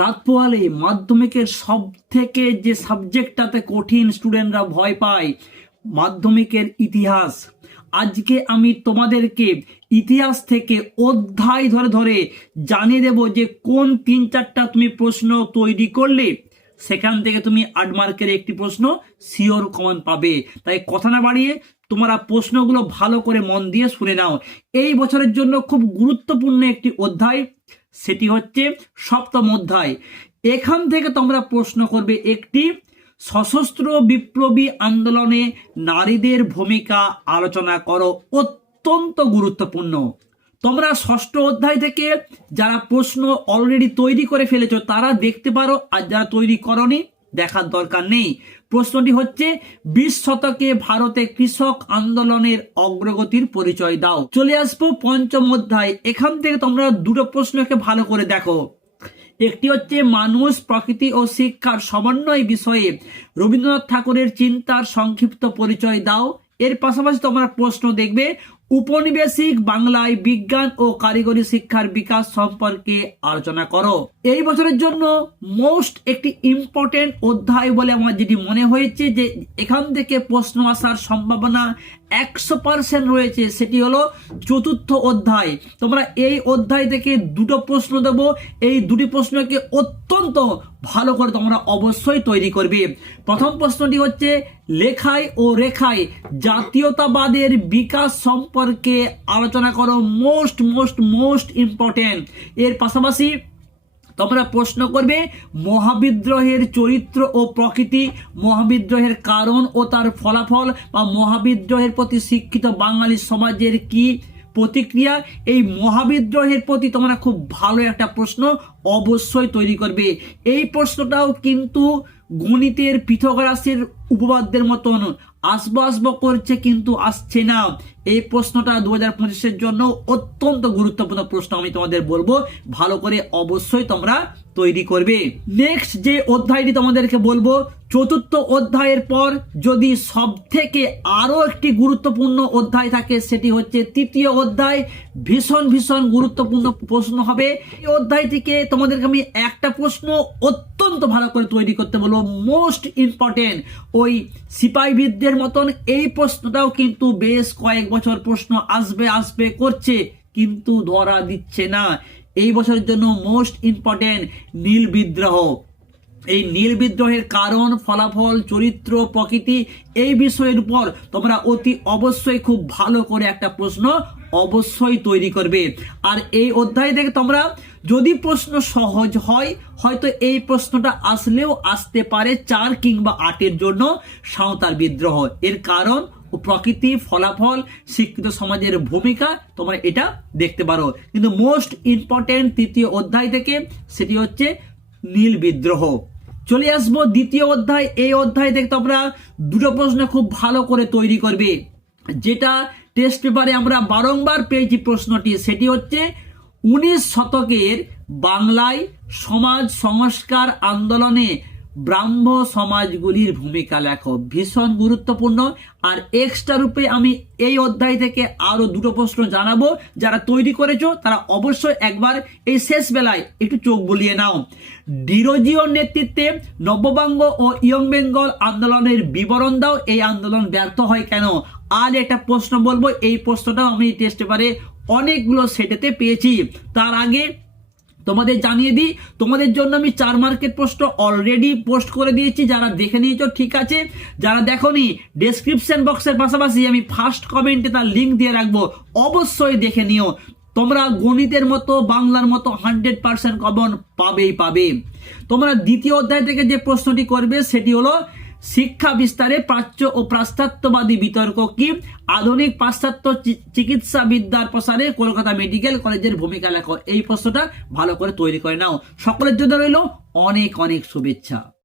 রাত পোহালে মাধ্যমিকের সব থেকে যে সাবজেক্টটাতে কঠিন স্টুডেন্টরা ভয় পায়, মাধ্যমিকের ইতিহাস। আজকে আমি তোমাদেরকে ইতিহাস থেকে অধ্যায় ধরে ধরে জানিয়ে দেব যে কোন তিন চারটা তুমি প্রশ্ন তৈরি করলে, সেখান থেকে তুমি আট মার্কের একটি প্রশ্ন সিওর কমন পাবে। তাই কথা না বাড়িয়ে তোমরা প্রশ্নগুলো ভালো করে মন দিয়ে শুনে নাও। এই বছরের জন্য খুব গুরুত্বপূর্ণ একটি অধ্যায় সেটি হচ্ছে সপ্তম অধ্যায়। এখান থেকে তোমরা প্রশ্ন করবে, একটি সশস্ত্র বিপ্লবী আন্দোলনে নারীদের ভূমিকা আলোচনা করো, অত্যন্ত গুরুত্বপূর্ণ। তোমরা ষষ্ঠ অধ্যায় থেকে যারা প্রশ্ন অলরেডি তৈরি করে ফেলেছ, তারা দেখতে পারো, আর যারা তৈরি করনি দেখার দরকার নেই। প্রশ্নটি হচ্ছে, বিশ শতকে ভারতে কৃষক আন্দোলনের অগ্রগতির পরিচয় দাও। চলে আসব পঞ্চম অধ্যায়। এখান থেকে তোমরা দুটো প্রশ্নকে ভালো করে দেখো। একটি হচ্ছে, মানুষ, প্রকৃতি ও শিক্ষার সমন্বয় বিষয়ে রবীন্দ্রনাথ ঠাকুরের চিন্তার সংক্ষিপ্ত পরিচয় দাও। এর পাশাপাশি তোমরা প্রশ্ন দেখবে উপনিবেশিক বাংলায় বিজ্ঞান ও কারিগরি শিক্ষার বিকাশ সম্পর্কে আলোচনা করো। এই বছরের জন্য মোস্ট একটি ইম্পর্টেন্ট অধ্যায় বলে আমার যেটি মনে হয়েছে যে এখান থেকে প্রশ্ন আসার সম্ভাবনা একশো পার্সেন্ট রয়েছে, সেটি হলো চতুর্থ অধ্যায়। তোমরা এই অধ্যায় থেকে দুটো প্রশ্ন দেব। এই দুটি প্রশ্নকে অত্যন্ত ভালো করে তোমরা অবশ্যই তৈরি করবে। প্রথম প্রশ্নটি হচ্ছে লেখায় ও রেখায় জাতীয়তাবাদের বিকাশ সম্পর্কে আলোচনা করো মোস্ট মোস্ট মোস্ট ইম্পর্টেন্ট এর পাশাপাশি তোমরা প্রশ্ন করবে, মহাবিদ্রোহের চরিত্র ও প্রকৃতি, মহাবিদ্রোহের কারণ ও তার ফলাফল বা মহাবিদ্রোহের প্রতি শিক্ষিত বাঙালি সমাজের কি প্রতিক্রিয়া? এই মহাবিদ্রোহের প্রতি তোমরা খুব ভালো একটা প্রশ্ন অবশ্যই তৈরি করবে। এই প্রশ্নটাও কিন্তু গণিতের পৃথক উপবাদ্যের মতন আসব আসব করছে কিন্তু আসছে না। এই প্রশ্নটা দু হাজার পঁচিশের জন্য অত্যন্ত গুরুত্বপূর্ণ প্রশ্ন আমি তোমাদের বলব। ভালো করে অবশ্যই তোমরা তৈরি করবে। নেক্সট যে অধ্যায়টি তোমাদেরকে বলব, চতুর্থ অধ্যায়ের পর যদি সব থেকে আরও একটি গুরুত্বপূর্ণ অধ্যায় থাকে, সেটি হচ্ছে তৃতীয় অধ্যায়। ভীষণ ভীষণ গুরুত্বপূর্ণ প্রশ্ন হবে। এই অধ্যায় থেকে তোমাদেরকে আমি একটা প্রশ্ন অত্যন্ত ভালো করে তৈরি করতে বলব। মোস্ট ইম্পর্টেন্ট ওই সিপাহীবিদদের মতন এই প্রশ্নটাও কিন্তু বেশ কয়েক বছর প্রশ্ন আসবে আসবে, করছে, কিন্তু ধরা দিচ্ছে না। এই বছরের জন্য মোস্ট ইম্পর্টেন্ট নীল বিদ্রোহ। এই নীল বিদ্রোহের কারণ, ফলাফল, চরিত্র, প্রকৃতি, এই বিষয়ের উপর তোমরা অতি অবশ্যই খুব ভালো করে একটা প্রশ্ন অবশ্যই তৈরি করবে। আর এই অধ্যায় থেকে তোমরা যদি প্রশ্ন সহজ হয়, হয়তো এই প্রশ্নটা আসলেও আসতে পারে চার কিংবা আটের জন্য সাঁওতাল বিদ্রোহ। এর কারণ ও প্রকৃতি, ফলাফল, শিক্ষিত সমাজের ভূমিকা, তোমরা এটা দেখতে পারো। কিন্তু মোস্ট ইম্পর্টেন্ট তৃতীয় অধ্যায় থেকে সেটি হচ্ছে নীল বিদ্রোহ। চলে আসব দ্বিতীয় অধ্যায়। এই অধ্যায় থেকে তোমরা দুটো প্রশ্ন খুব ভালো করে তৈরি করবে। যেটা টেস্ট পেপারে আমরা বারংবার পেয়েছি প্রশ্নটি, সেটি হচ্ছে উনিশ শতকের বাংলায় সমাজ সংস্কার আন্দোলনে ব্রাহ্ম সমাজগুলির ভূমিকা লেখো ভীষণ গুরুত্বপূর্ণ। আর এক্সট্রা রূপে আমি এই অধ্যায় থেকে আরও দুটো প্রশ্ন জানাব। যারা তৈরি করেছ, তারা অবশ্যই একবার এই শেষ বেলায় একটু চোখ বুলিয়ে নাও। ডিরোজিওর নেতৃত্বে নববঙ্গ ও ইয়ং বেঙ্গল আন্দোলনের বিবরণ দাও। এই আন্দোলন ব্যর্থ হয় কেন? আর একটা প্রশ্ন বলব, এই প্রশ্নটাও আমি টেস্ট পেপারে অনেকগুলো সেটেতে পেয়েছি। তার আগে তোমাদের জানিয়ে দিই, তোমাদের জন্য আমি চার মার্কেট পোস্ট অলরেডি পোস্ট করে দিয়েছি। যারা দেখে নিয়েছো, ঠিক আছে? যারা দেখোনি ডেসক্রিপশন বক্সের পাশাপাশি আমি ফার্স্ট কমেন্টে তার লিঙ্ক দিয়ে রাখব। অবশ্যই দেখে নিও। তোমরা গণিতের মতো, বাংলার মতো হান্ড্রেড পার্সেন্ট কমন পাবেই পাবে। তোমরা দ্বিতীয় অধ্যায় থেকে যে প্রশ্নটি করবে, সেটি হলো শিক্ষা বিস্তারে প্রাচ্য ও পাশ্চাত্যবাদী বিতর্ক কি? আধুনিক পাশ্চাত্য চিকিৎসা বিদ্যার প্রসারে কলকাতা মেডিকেল কলেজের ভূমিকা লেখো। এই প্রশ্নটা ভালো করে তৈরি করে নাও। সকলের জন্য রইল অনেক অনেক শুভেচ্ছা।